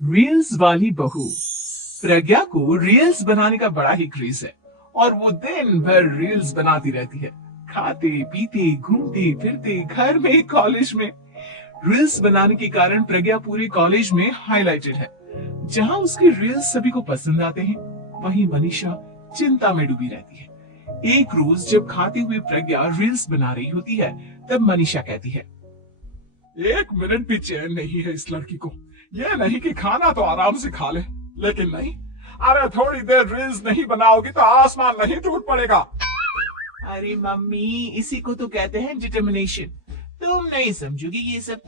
Reels वाली बहू। प्रज्ञा को रील्स बनाने का बड़ा ही क्रेज है और वो दिन भर रील्स बनाती रहती है। खाते पीते घूमते फिरते घर में कॉलेज में रील्स बनाने के कारण प्रज्ञा पूरे कॉलेज में हाईलाइटेड है। जहां उसके रील्स सभी को पसंद आते हैं, वहीं मनीषा चिंता में डूबी रहती है। एक रोज जब खाते हुए प्रज्ञा रील्स बना रही होती है, तब मनीषा कहती है, एक मिनट भी चैन नहीं है इस लड़की को। ये नहीं कि खाना तो आराम से खा ले, लेकिन नहीं, अरे थोड़ी देर रील्स नहीं बनाओगी तो आसमान नहीं टूट पड़ेगा। अरे मम्मी, इसी को तो कहते हैं डिटर्मिनेशन। तुम नहीं समझोगी ये सब।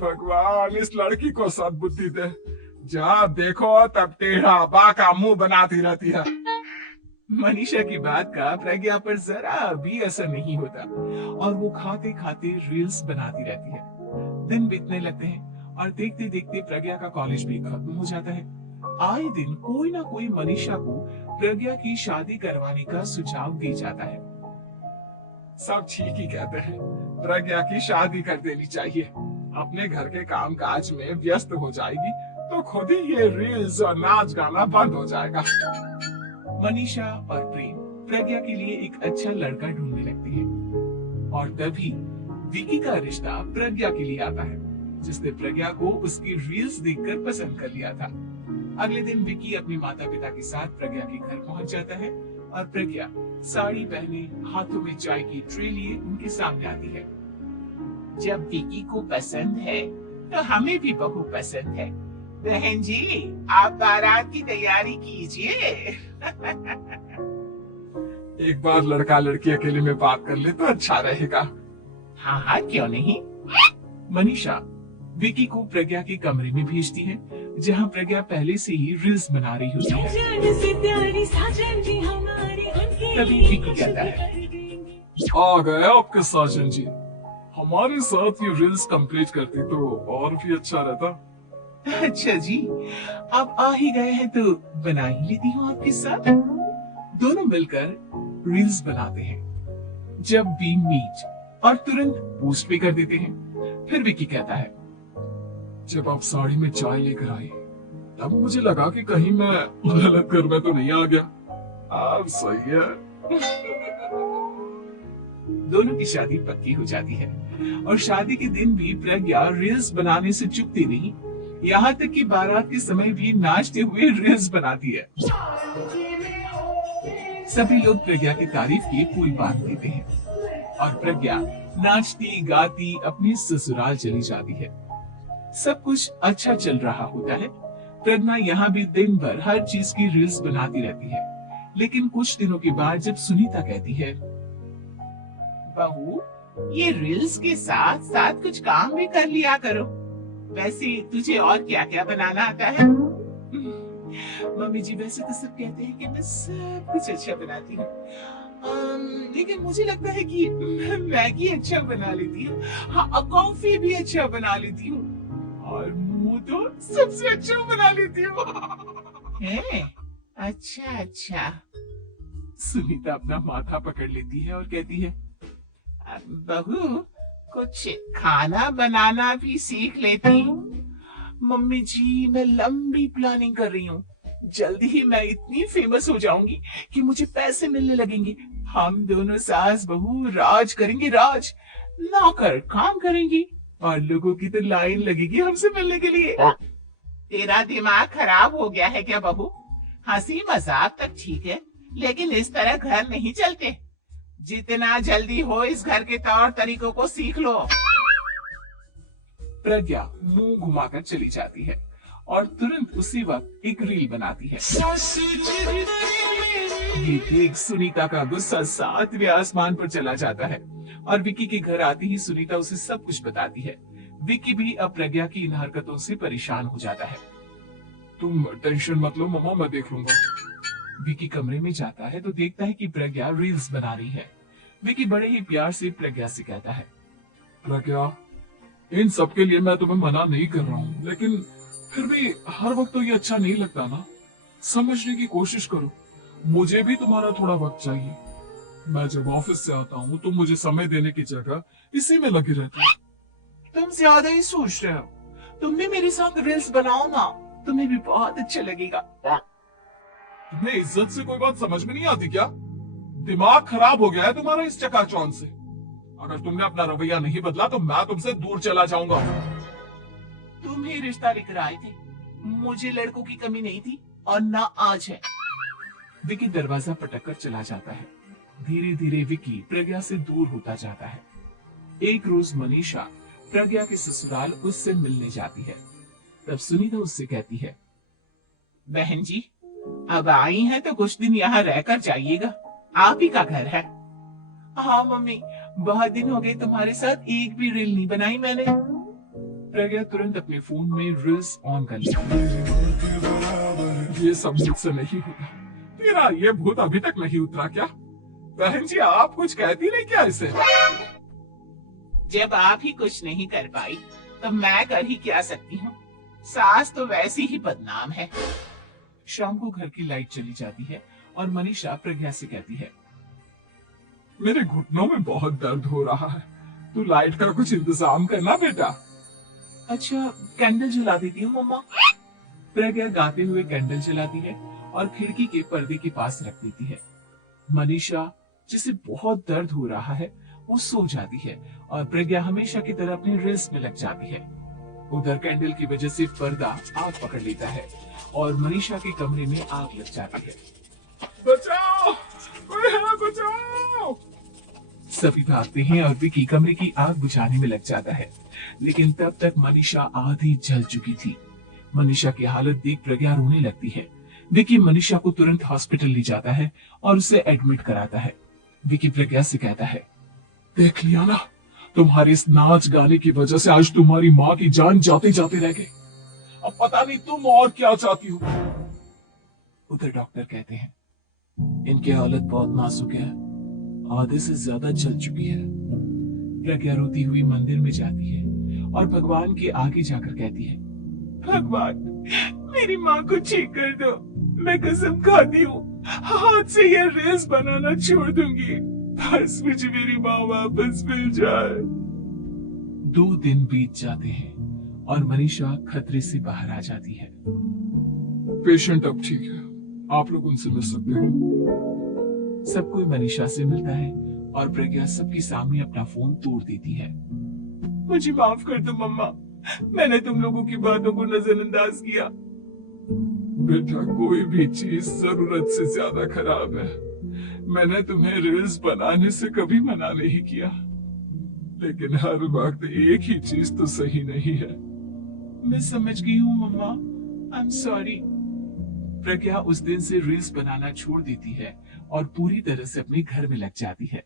भगवान, इस लड़की को सद्बुद्धि दे। जब देखो तब टेढ़ा बाका मुंह बनाती रहती है। मनीषा की बात का प्रज्ञा पर जरा भी असर नहीं होता और वो खाते खाते रील्स बनाती रहती है। दिन बीतने लगते हैं और देखते देखते प्रज्ञा का कॉलेज भी खत्म हो जाता है। आए दिन कोई ना कोई मनीषा को प्रज्ञा की शादी करवाने का सुझाव दे जाता है। सब ठीक ही कहते हैं, प्रज्ञा की शादी कर देनी चाहिए। अपने घर के काम काज में व्यस्त हो जाएगी तो खुद ही ये रील्स और नाच गाना बंद हो जाएगा। मनीषा और प्रेम प्रज्ञा के लिए एक अच्छा लड़का ढूंढने लगते हैं और तभी विकी का रिश्ता प्रज्ञा के लिए आता है, जिसने प्रज्ञा को उसकी रील्स देखकर पसंद कर लिया था। अगले दिन विकी अपने माता पिता के साथ प्रज्ञा के घर पहुंच जाता है और प्रज्ञा साड़ी पहने हाथों में चाय की ट्रे लिए उनके सामने आती है। जब विकी को पसंद है तो हमें भी बहू पसंद है। बहन जी, आप बारात की तैयारी कीजिए। एक बार लड़का लड़की अकेले में बात कर ले तो अच्छा रहेगा। हाँ हाँ, क्यों नहीं। मनीषा विकी को प्रज्ञा के कमरे में भेजती है, जहाँ प्रज्ञा पहले से ही रील्स बना रही होती है। तभी विकी कहता है, आ गए आपके साजन जी। हमारे साथ ये रील्स कंप्लीट करती तो और भी अच्छा रहता। अच्छा जी, आप आ ही गए हैं तो बना ही लेती हूँ आपके साथ। दोनों मिलकर रील्स बनाते हैं। जब वी मीट और तुरंत पोस्ट भी कर देते हैं। फिर विकी कहता है, जब आप साड़ी में चाय लेकर आई तब मुझे लगा कि कहीं मैं गलत घर में तो नहीं आ गया। अब सही है। दोनों की शादी पक्की हो जाती है और शादी के दिन भी प्रज्ञा रील्स बनाने से चूकती नहीं, यहाँ तक कि बारात के समय भी नाचते हुए रील्स बनाती है। सभी लोग प्रज्ञा की तारीफ की पुल बांध देते हैं और प्रज्ञा नाचती गाती अपनी ससुराल चली जाती है। सब कुछ अच्छा चल रहा होता है। प्रज्ञा यहाँ भी दिन भर हर चीज की रील्स बनाती रहती है। लेकिन कुछ दिनों के बाद जब सुनीता कहती है, बहू, ये रील्स के साथ साथ कुछ काम भी कर लिया करो। वैसे तुझे और क्या क्या बनाना आता है? मम्मी जी, वैसे तो सब कहते हैं कि मैं सब कुछ अच्छा बनाती हूँ, लेकिन मुझे लगता है कि मैं मैगी अच्छा बना लेती हूँ। हाँ, कॉफी भी अच्छा बना लेती हूँ और मुंह तो सबसे अच्छा बना लेती हूँ। अच्छा अच्छा। सुनीता अपना माथा पकड़ लेती है और कहती है, बहू, कुछ खाना बनाना भी सीख लेती। मम्मी जी, मैं लंबी प्लानिंग कर रही हूँ। जल्दी ही मैं इतनी फेमस हो जाऊंगी कि मुझे पैसे मिलने लगेंगे। हम दोनों सास बहू राज करेंगे, राज। नौकर काम करेंगी और लोगों की तो लाइन लगेगी हमसे मिलने के लिए। तेरा दिमाग खराब हो गया है क्या बहू? हंसी मजाक तक ठीक है, लेकिन इस तरह घर नहीं चलते। जितना जल्दी हो इस घर के तौर तरीकों को सीख लो। प्रज्ञा मुंह घुमाकर चली जाती है और तुरंत उसी वक्त एक रील बनाती है। ये देख सुनीता का गुस्सा 7वें आसमान पर चला जाता है और विकी के घर आते ही सुनीता उसे सब कुछ बताती है। विकी भी अब प्रज्ञा की इन हरकतों से परेशान हो जाता है। तुम टेंशन मत लो मम्मा, मैं देख लूंगा। विकी कमरे में जाता है तो देखता है कि प्रज्ञा रील्स बना रही है। विकी बड़े ही प्यार से प्रज्ञा से कहता है, प्रज्ञा, इन सब के लिए मैं तुम्हें मना नहीं कर रहा हूँ, लेकिन फिर भी हर वक्त तो ये अच्छा नहीं लगता ना। समझने की कोशिश करो, मुझे भी तुम्हारा थोड़ा वक्त चाहिए। मैं जब ऑफिस से आता हूँ तो मुझे समय देने की जगह इसी में लगी रहती है। तुम ज्यादा ही सोच रहे हो। तुम भी मेरे साथ रील्स बनाओ ना, तुम्हें भी बहुत अच्छा लगेगा। तुम्हें इज्जत से कोई बात समझ में नहीं आती क्या? दिमाग खराब हो गया है तुम्हारा इस चकाचौंध से। अगर तुमने अपना रवैया नहीं बदला तो मैं तुमसे दूर चला जाऊंगा। तुम ही रिश्ता लेकर आए थे, मुझे लड़कों की कमी नहीं थी और ना आज है। विकी दरवाजा पटक कर चला जाता है। धीरे धीरे विकी प्रज्ञा से दूर होता जाता है। एक रोज मनीषा प्रज्ञा के ससुराल उससे मिलने जाती है। तब सुनीता उससे कहती है, बहन जी अब आई हैं तो कुछ दिन यहाँ रहकर जाइएगा, आप ही का घर है। हाँ मम्मी, बहुत दिन हो गए तुम्हारे साथ एक भी रील नहीं बनाई मैंने। प्रज्ञा तुरंत अपने फोन में रील्स ऑन कर लेती है। ये सब मुझसे नहीं होगा। तेरा ये भूत अभी तक नहीं उतरा क्या? बहन जी आप कुछ कहती नहीं क्या इसे? जब आप ही कुछ नहीं कर पाई तो मैं कर ही क्या सकती हूँ, सास तो वैसी ही बदनाम है। शाम को घर की लाइट चली जाती है और मनीषा प्रज्ञा से कहती है, मेरे घुटनों में बहुत दर्द हो रहा है, तू लाइट का कुछ इंतजाम करना बेटा। अच्छा कैंडल जला देती हूँ मम्मा। प्रज्ञा गाते हुए कैंडल जलाती है और खिड़की के पर्दे के पास रख देती है। मनीषा जिसे बहुत दर्द हो रहा है वो सो जाती है और प्रज्ञा हमेशा की तरह अपनी रील्स में लग जाती है। उधर कैंडल की वजह से पर्दा आग पकड़ लेता है और मनीषा के कमरे में आग लग जाती है। बचाओ, कोई है बचाओ। सभी भागते हैं और विकी कमरे की आग बुझाने में लग जाता है, लेकिन तब तक मनीषा आधी जल चुकी थी। मनीषा की हालत देख प्रज्ञा रोने लगती है। विकी मनीषा को तुरंत हॉस्पिटल ले जाता है और उसे एडमिट कराता है। विकी प्रज्ञा से कहता है, देख लिया ना, तुम्हारे इस नाच गाने की वजह से आज तुम्हारी माँ की जान जाते जाते रह गई। अब पता नहीं तुम और क्या चाहती हो। उधर डॉक्टर कहते हैं, इनकी हालत बहुत नाजुक है, आधे से ज्यादा जल चुकी है। प्रज्ञा रोती हुई मंदिर में जाती है और भगवान के आगे जाकर कहती है, भगवान मेरी माँ को ठीक कर दो, मैं कसम खाती हूँ हाथ से ये रील्स बनाना छोड़ दूंगी, बस मुझे मेरी माँ वापस मिल जाए। 2 दिन बीत जाते हैं और मनीषा खतरे से बाहर आ जाती है। पेशेंट अब ठीक है, आप लोग उनसे मिल सकते हो। सब कोई मनीषा से मिलता है और प्रज्ञा सबके सामने अपना फोन तोड़ देती है। मुझे माफ कर दो मम्मा, मैंने तुम लोगों की बातों को नजरअंदाज किया। बेटा कोई भी चीज जरूरत से ज्यादा खराब है। मैंने तुम्हें रील्स बनाने से कभी मना नहीं किया, लेकिन हर वक्त एक ही चीज तो सही नहीं है। मैं समझ गई हूँ मम्मा, आई एम सॉरी। प्रज्ञा उस दिन से रील्स बनाना छोड़ देती है और पूरी तरह से अपने घर में लग जाती है।